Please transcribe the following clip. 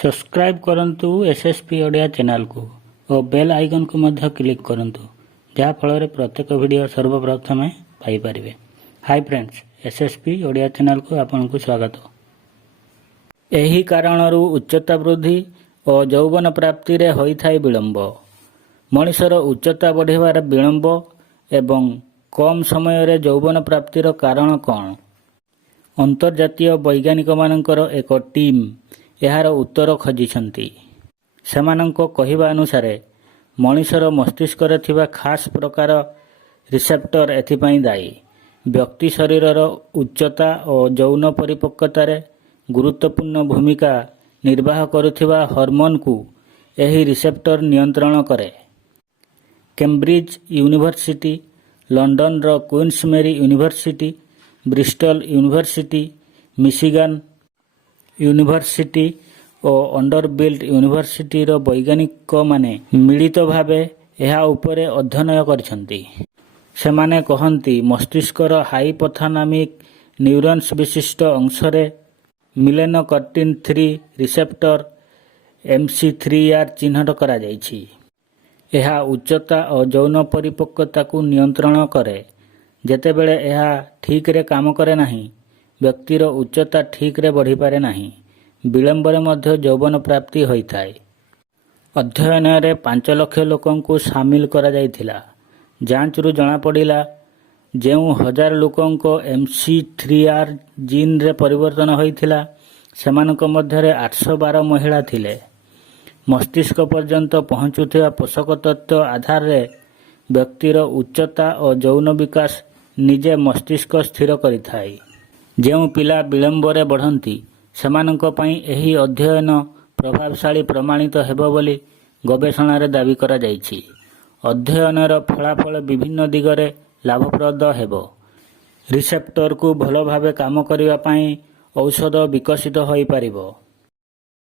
Subscribe करंतु SSP Odia channel को और बेल आइकन को मध्य क्लिक करंतु जहाँ फल प्रत्येक वीडियो सर्वप्रथमे पाई परिवे। Hi friends, SSP Odia channel को आपन को स्वागत। एही कारणरू उच्चता वृद्धि और यौवन प्राप्ति रे होइथाय विलंब। मनुष्यर उच्चता बढ़िबार विलंब एवं कम समय रे यौवन प्राप्तिर कारण कौन? अंतर्जातीय वैज्ञानिक मानकर एक टीम यार उत्तर खोजिछंती। सेमानंको कहिबा अनुसार मनुष्यर मस्तिष्क रे थिबा खास प्रकार रिसेप्टर एथिपाई दायी। व्यक्ति शरीरर उच्चता और यौन परिपक्वता रे गुरुत्वपूर्ण भूमिका निर्वाह करुथिबा हार्मोन को एही रिसेप्टर नियंत्रण करे। कैम्ब्रिज यूनिवर्सिटी, लंडन रो क्वींस मेरी university, Bristol university, Michigan university और अंडरबिल्ट यूनिवर्सिटी रो वैज्ञानिक माने मिलित भावे एहा उपरे अध्ययन करछंती। सेमाने कहंती मस्तिष्कर हाइपोथालामिक न्यूरॉन्स विशिष्ट अंशरे मिलेनकर्टिन 3 रिसेप्टर MC3R चिन्हट करा जायछि। एहा उच्चता और यौन परिपक्वता को नियंत्रण करे। जेतेबेले एहा ठीक रे काम करे नाही, व्यक्तिर उच्चता ठीक रे बढ़ी पारे नाही, विलंबरे मध्य यौवन प्राप्ति होइथाय। अध्ययन रे 5 लाख लोकन को शामिल करा जायथिला। जांचरू जणा पड़िला जेउ 1000 लोकन को MC3R जीन रे परिवर्तन होइथिला, सेमानक मध्यरे 812 महिला थिले। मस्तिष्क पर्यंत पहुंचुथिबा पोषक तत्व आधार रे व्यक्तिर उच्चता और यौन विकास निजे मस्तिष्क स्थिर करिथाय। जेउ पिला विलंबरे बढ़ंती सेमानक पई एही अध्ययन प्रभावशाली प्रमाणित हेबो बोली गवेषणा रे दाबी करा जायछि। अध्ययनर फलाफल विभिन्न दिगरे लाभप्रद हेबो। रिसेप्टर को भलो भावे काम करिवा पई औषध विकसित होई पारिबो।